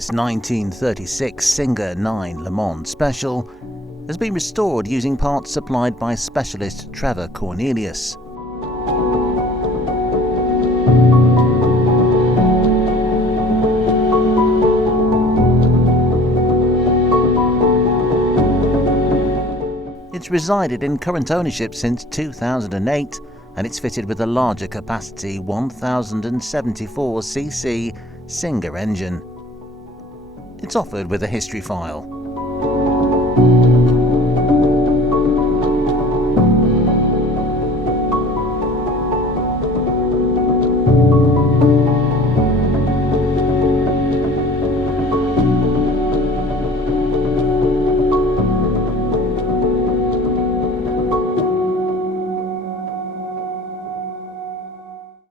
this 1936 Singer 9 Le Mans Special has been restored using parts supplied by specialist Trevor Cornelius. It's resided in current ownership since 2008, and it's fitted with a larger capacity 1074cc Singer engine. It's offered with a history file.